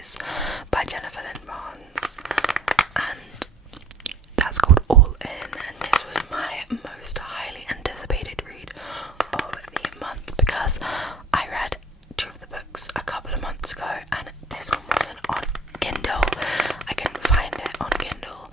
series by Jennifer Lynn Barnes, and that's called All In, and this was my most highly anticipated read of the month because I read 2 of the books a couple of months ago, and this one wasn't on Kindle. I couldn't find it on Kindle,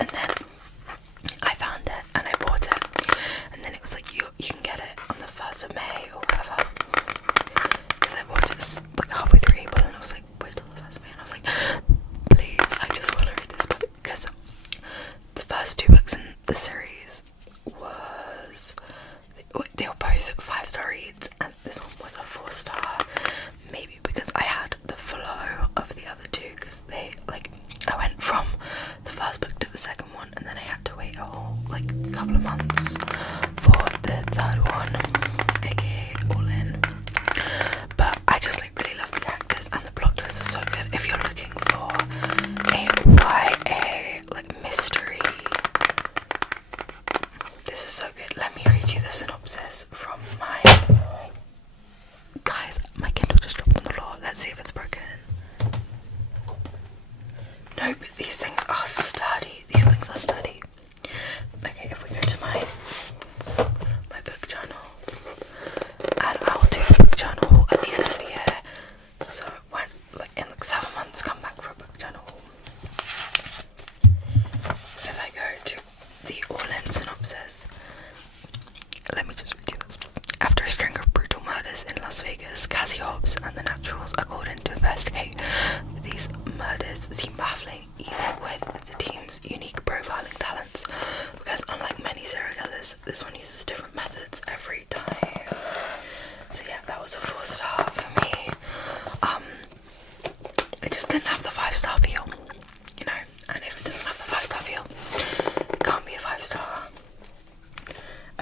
and then I found it and I bought it, and then it was like you can get it on the 1st of May or whatever, because I bought it like halfway through April, and I was like, wait till the 1st of May, and I was like, please, I just want to read this book, because the first 2 books in the series they were both 5-star reads, and this one was a 4-star, maybe because I had the flow of the other 2, because I went from the first book to the second one, and then I had to wait a whole couple of months for the third one, aka All In. But I just really love the characters, and the plot twist is so good. If you're looking for a YA mystery, this is so good. Let me read you the synopsis from guys, my Kindle just dropped on the floor. Let's see if it's broken. No, but these things are sturdy. Okay, if we go to my book journal, and I'll do a book journal at the end of the year. So when in 7 months, come back for a book journal. If I go to the all-in synopsis, let me just read you this. After a string of brutal murders in Las Vegas, Cassie Hobbs and the Naturals are called in to investigate. These murders seem baffling, even with the team's unique profiling talents, because unlike many serial killers, this one uses different methods every time. So yeah, that was a 4-star for me. It just didn't have the 5-star feel, and if it doesn't have the 5-star feel, it can't be a 5-star.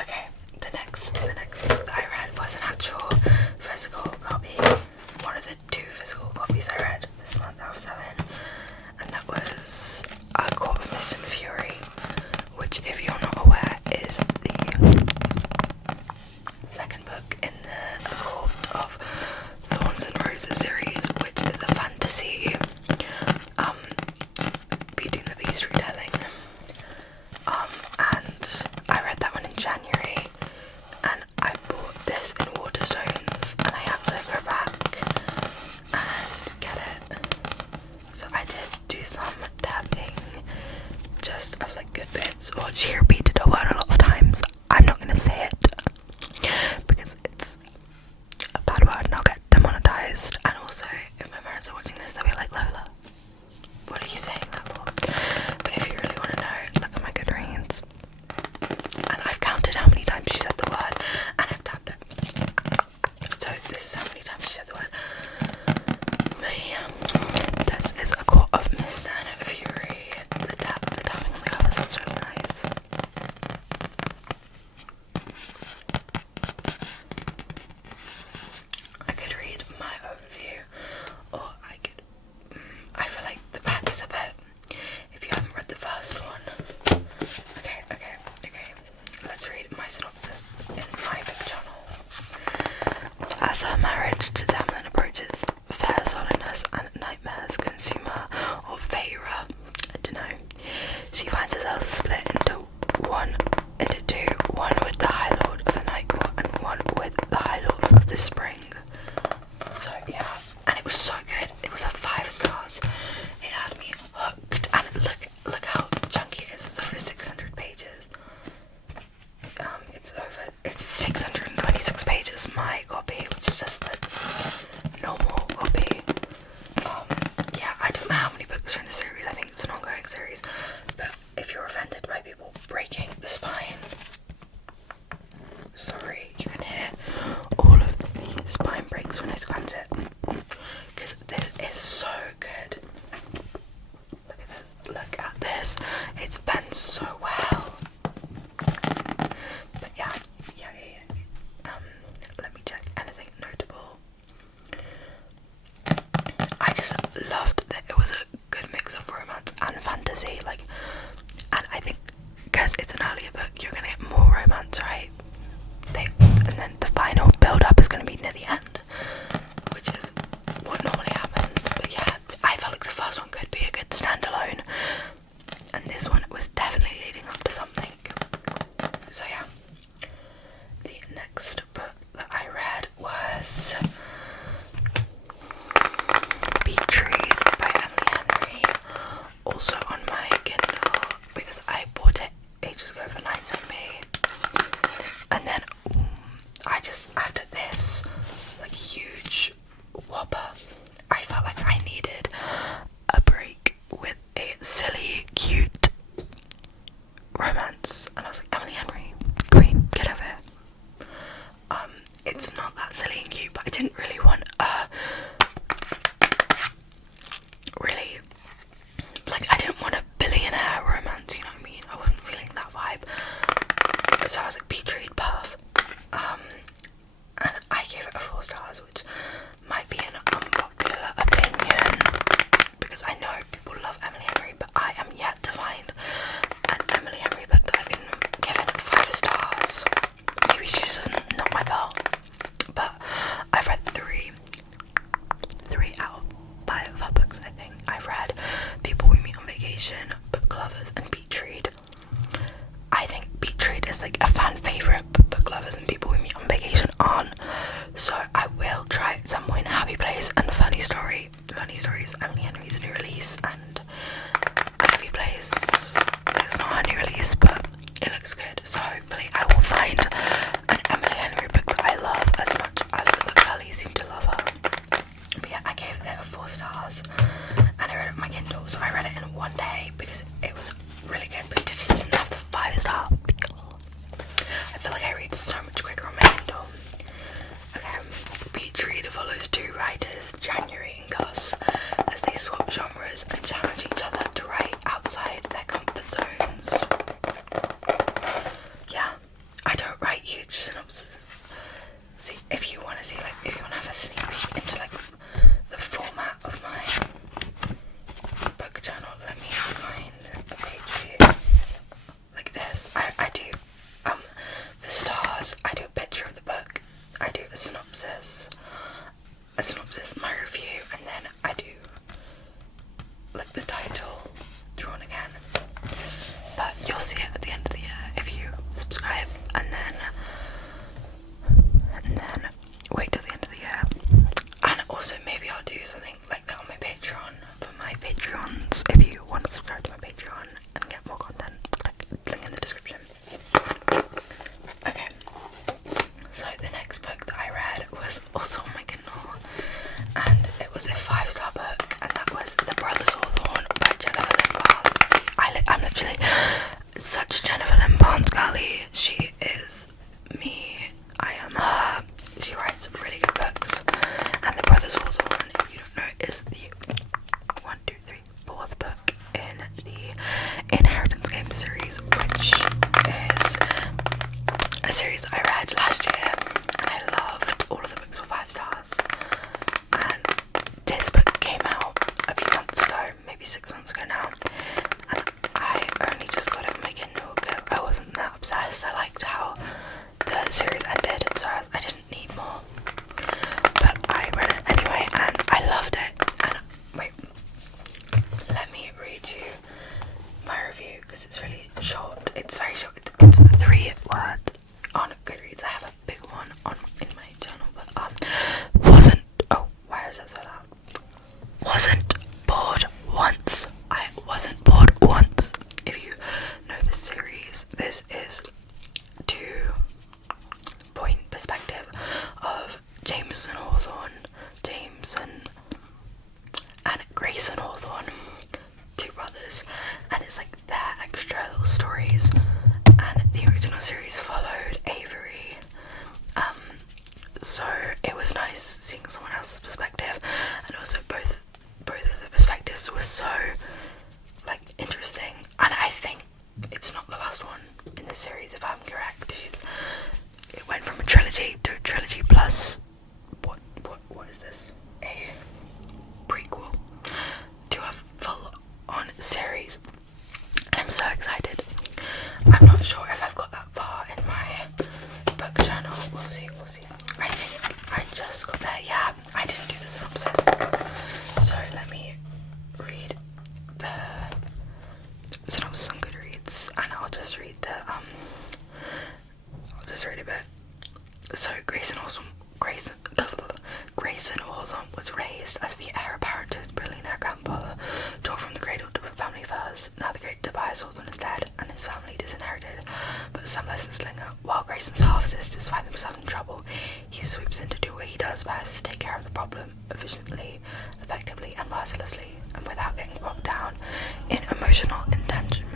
Okay, the next book that I read was an actual physical copy. One of the 2 physical copies I read this month out of 7, and that was A Court of Mist and Fury, which, if you're not aware, is the second book in the Court of Thorns and Roses series, which is a fantasy Beauty and the Beast retelling. And I read that one in January, and I bought this in Waterstones, and I had to go back and get it. So I did do some tapping, just of good bits, or she repeated a word a lot of times. I'm not going to say it because it's a bad word and I'll get demonetized, and also if my parents are watching this they'll be like, Lola, what are you saying that for? But if you really want to know, look at my Goodreads, and I've counted how many times she said the word, and I've tapped it. So this is how many times she said the word. This is A Court of Mist and Fury. The tapping on the cover sounds really nice. I could read my overview, or I feel like the back is a bit, if you haven't read the first one. Okay, let's read my synopsis in my book journal. As her marriage to Tamlin approaches, fair solemnness and nightmares consume her, or Feyre, I don't know. She finds herself split into two, one with the High Lord of the Night Court and one with the High Lord of the Spring. So yeah, and it was so good. It was 5 stars. It had me hooked, and look how chunky it is. It's over 600 pages. It's 626 pages, my copy, which is just the normal copy. Yeah, I don't know how many books are in the series. I think it's an ongoing series. But if you're offended by people breaking the spine, sorry, you can hear all of the spine breaks when I scratch it, because this is so good. Look at this, it's bent so well. But yeah. Let me check anything notable. I just loved that it was a good mix of romance and fantasy, and I think because it's an earlier book, you're gonna get more romance, right? And then the final build up is gonna be near the end, which is what normally happens. But yeah, a synopsis, my review, and then I do like the title drawn again. But you'll see it at the end of the year if you subscribe, and then wait till the end of the year. And also maybe I'll do something like that on my Patreon for my Patreons if you want to subscribe to my Patreon and get more content. Link in the description. Okay, so the next book that I read was also on my Kindle, and it was a 5-star book, and that was The Brothers Hawthorne by Jennifer Lynn Barnes. See, I'm literally such Jennifer Lynn Barnes girly. She is me, I am her. She writes really good books, and The Brothers Hawthorne, if you don't know, is the 4th book in the Inheritance Game series, which is a series that I read last year, and I loved. All of the books were 5 stars, and this book came out a few months ago, maybe 6 months ago now, and I only just got it on my Kindle because I wasn't that obsessed. I liked how the series ended, so I didn't need more, but I read it anyway, and I loved it. And wait, let me read you my review because it's really short. It's very short. It's 3 words on Goodreads. I have a big one in my journal, but wasn't. Oh, why is that so loud? Wasn't bored once. I wasn't bored once. If you know this series, this is two-point perspective of Jameson Hawthorne, and Grayson Hawthorne, 2 brothers, and it's like their extra little stories. And the original series followed Avery, so it was nice seeing someone else's perspective, and also both of the perspectives were so like interesting. And I think it's not the last one in this series, if I'm correct. It went from a trilogy to a trilogy plus what is this? A prequel to a full-on series, and I'm so excited. I'm not sure if I've got that far in my book journal. We'll see. I think I just got there. Yeah, I didn't do the synopsis, so let me read the synopsis on Goodreads, and I'll just read a bit. So Grayson Hawthorne was raised as the heir apparent to his billionaire grandfather, taught from the cradle to put family first. Now the great Tobias Hawthorne is dead, and his family disinherited, but some lessons linger. While Grayson's half-sisters find themselves in trouble, he swoops in to do what he does best, take care of the problem efficiently, effectively, and mercilessly, and without getting bogged down in emotional entanglements.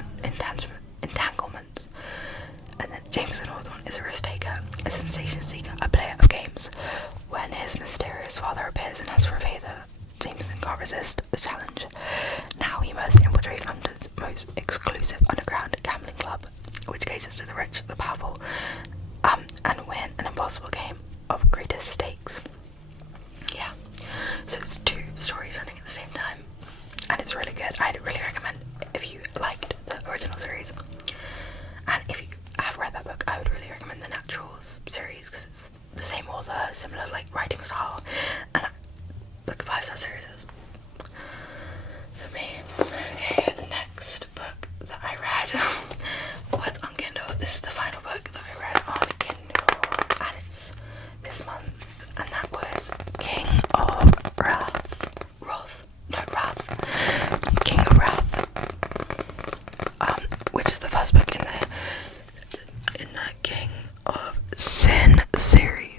And then Jameson Hawthorne is a risk-taker, a sensation-seeker, a player of games. When his mysterious father appears and asks for a favour, Jameson can't resist the challenge. Now he must infiltrate London's most exclusive underground gambling club, which caters to the rich, the powerful, and win an impossible game of greatest stakes. Yeah, so it's 2 stories running at the same time, and it's really good. I'd really recommend if you liked the original series, and if you have read that book, I would really recommend the Naturals series because it's the same author, similar like writing style, and like 5-star series is for me. Okay, next book that I read was on Kindle. This is the final book that I read on Kindle, and it's this month, and that was King of Wrath, which is the first book in the King of Sin series,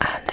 and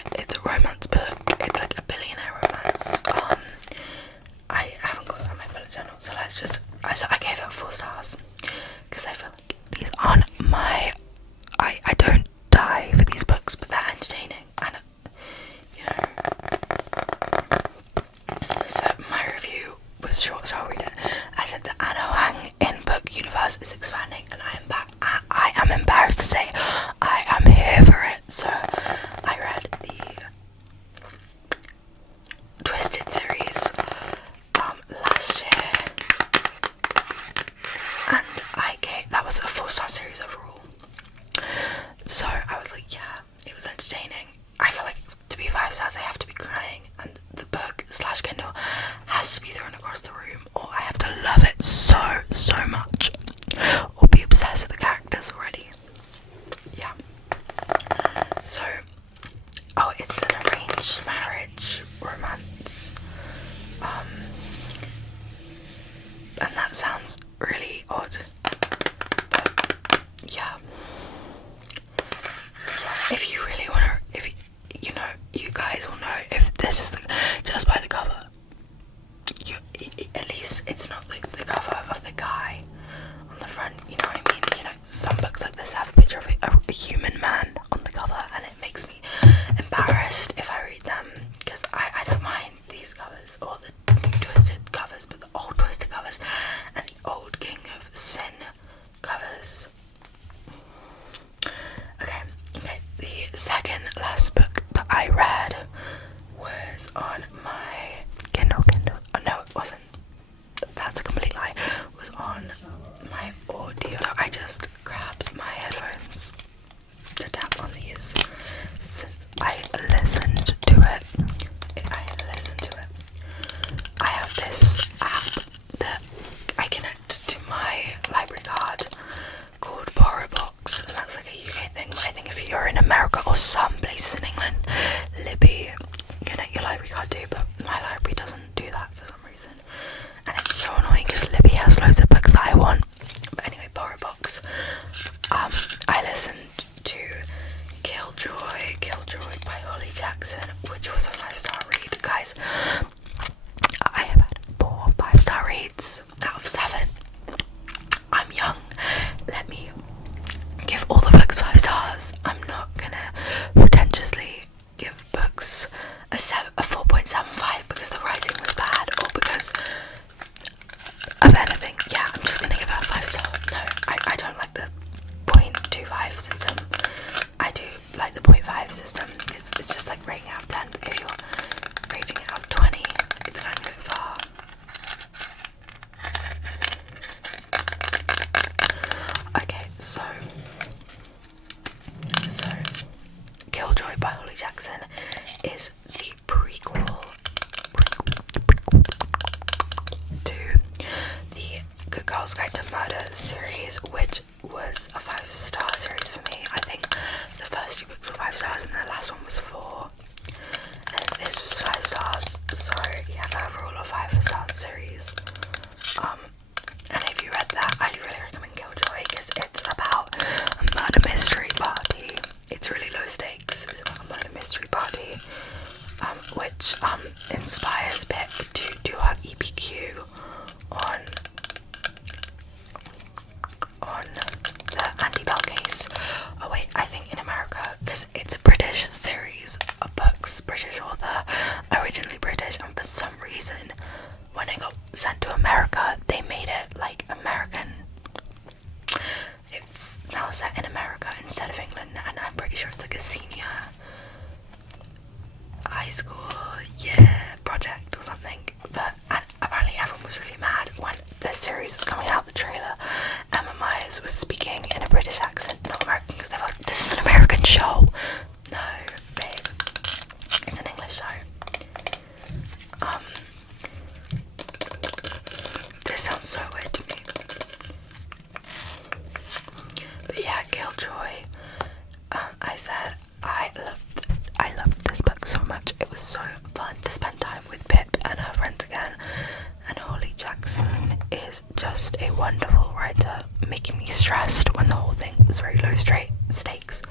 it's an arranged marriage romance. And that sounds really odd. But yeah. If you really want to, if you know, you guys will know if this is just by the cover. At least it's not like the cover of the guy on the front, you know what I mean? You know, some books like this have a picture of a human man on the cover, and it makes me embarrassed if I read them, because I don't mind these covers, or the new twisted covers, but the old twisted covers and the old King of Sin covers. Okay, the second last book that I read was on my Kindle. Oh, no, it wasn't. That's a complete lie. It was on my audio. So I just grabbed my headphones to tap on these since I listened to it. I have this app that I connect to my library card called Box, and that's like a UK thing, but I think if you're in America or some places in England, Libby connect your library card too, but my library doesn't do that for some reason, and it's so annoying because Libby has loads of books that I want. But anyway, Box. I listened to Killjoy by Holly Jackson, which was a 5-star read. Guys, I have had 4 5-star reads out of 7. I'm young. Let me give all the books 5 stars. I'm not gonna pretentiously give books a 4.75 because the writing was bad or because of anything. Yeah, I'm just gonna give it a 5 star. No, I don't like the 0.25 system. I do like the 0.5 system because it's just like rating out of 10, but if you're rating it out of 20, it's going a bit far. Okay, so Killjoy by Holly Jackson is the prequel to the Good Girls Guide to Murder series, which was a 5-star series for me. I think the first 2 books were 5 stars and the last one was 4. And this was 5 stars, so yeah, overall a 5-star series. And if you read that, I'd really recommend Killjoy because it's about a murder mystery party. It's really low stakes. It's about a murder mystery party, which inspires Pip to do her EPQ on the Andy Bell case. Oh wait, I think in America, because it's a British series of books, British author, originally British, and for some reason when it got sent to America, they made it like American. It's now set in America instead of England, and I'm pretty sure it's like a senior high school project or something. But apparently everyone was really mad when this series is coming out. The trailer, Emma Myers was speaking in a British accent, not American, because they were like, "This is an American show." No, babe, it's an English show. This sounds so weird to me. But yeah, Killjoy. I said I loved this book so much. It was so fun to spend time with Pip and her friends again. And Holly Jackson is just a wonderful writer, making me stressed when the whole thing was very low stakes.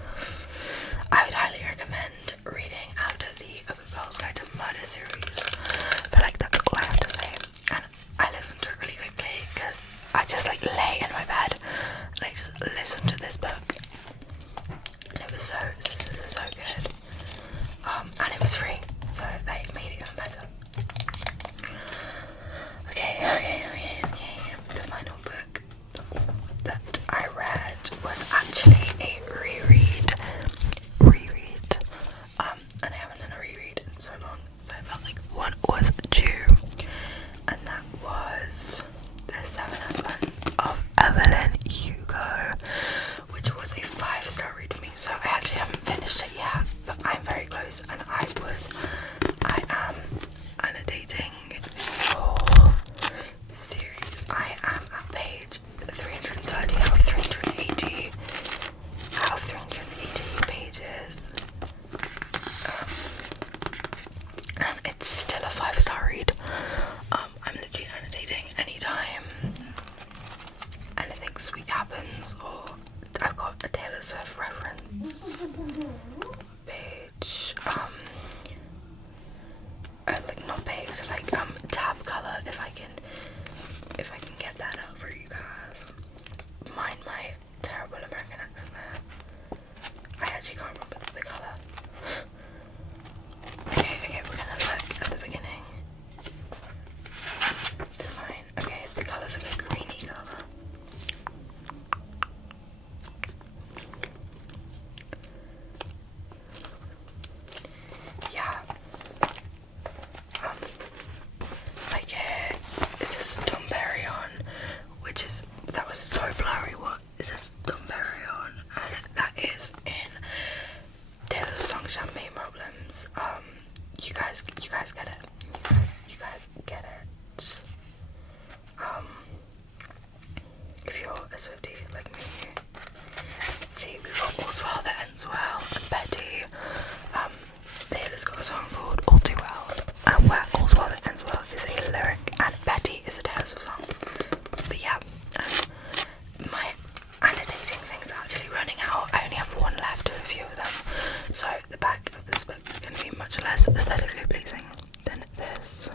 So the back of this book is going to be much less aesthetically pleasing than this.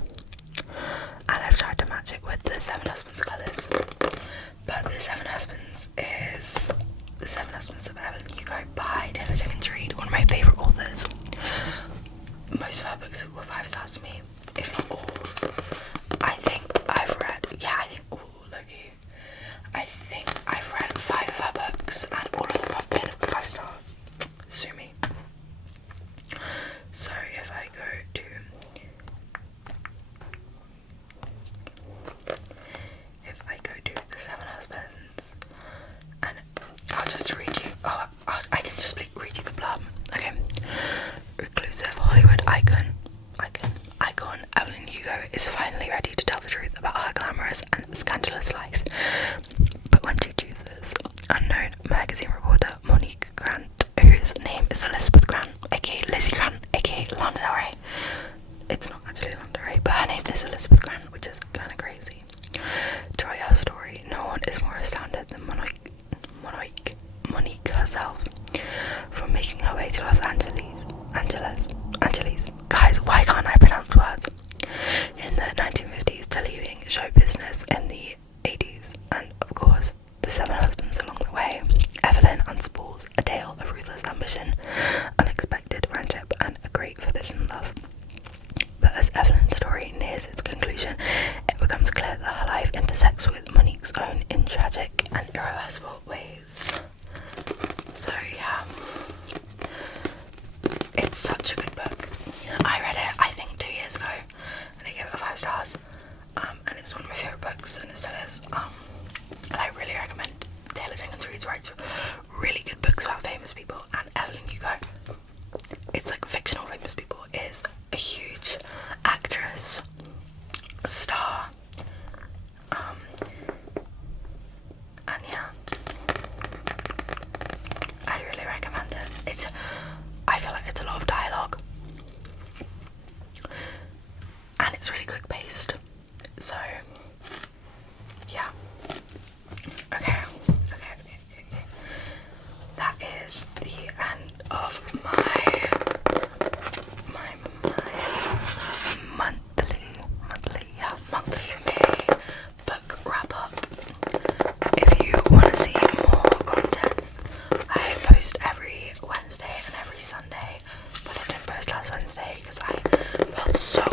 And I've tried to match it with the Seven Husbands colours. But the Seven Husbands is The Seven Husbands of Evelyn Hugo by Taylor Jenkins Reid, one of my favourite authors. Most of her books were 5 stars to me, if not all. I think I've read, I think I've read 5 of her books and all of them have been 5 stars. Sue me. So if I go to The Seven Husbands, and I'll just read you, I can just read you the blurb. Okay. Reclusive Hollywood icon Evelyn Hugo is finally ready to tell the truth about her glamorous and scandalous life. But when she chooses unknown magazine reporter Monique Grant, whose name is Elizabeth Grant, aka Lizzie Grant, aka Lana Del Rey. It's not actually Lana Del Rey, but her name is Elizabeth Grant, which is kind of crazy. To write her story, no one is more astounded than Monique herself. From making her way to Los Angeles. Guys, why can't I pronounce words? In the 1950s to leaving show business in the 80s, and of course the 7 husbands along the way, Evelyn unspools a tale of ruthless ambition, unexpected friendship, and a great forbidden love. But as Evelyn's story nears its conclusion, it becomes clear that her life intersects with Monique's own in tragic and irreversible ways. So yeah, it's such a good book. I read it, I think, 2 years ago, and I gave it 5 stars. And it's one of my favourite books, and it still is. And I really recommend Taylor Jenkins Reid writes really good books about famous people, and Evelyn Hugo, it's like fictional famous people, is a huge actress, a star. And yeah, I really recommend it. I feel like it's a lot of dialogue, and it's really quick paced. So yeah. Okay. That is the end of my monthly May book wrap up. If you want to see more content, I post every Wednesday and every Sunday, but I didn't post last Wednesday because I felt so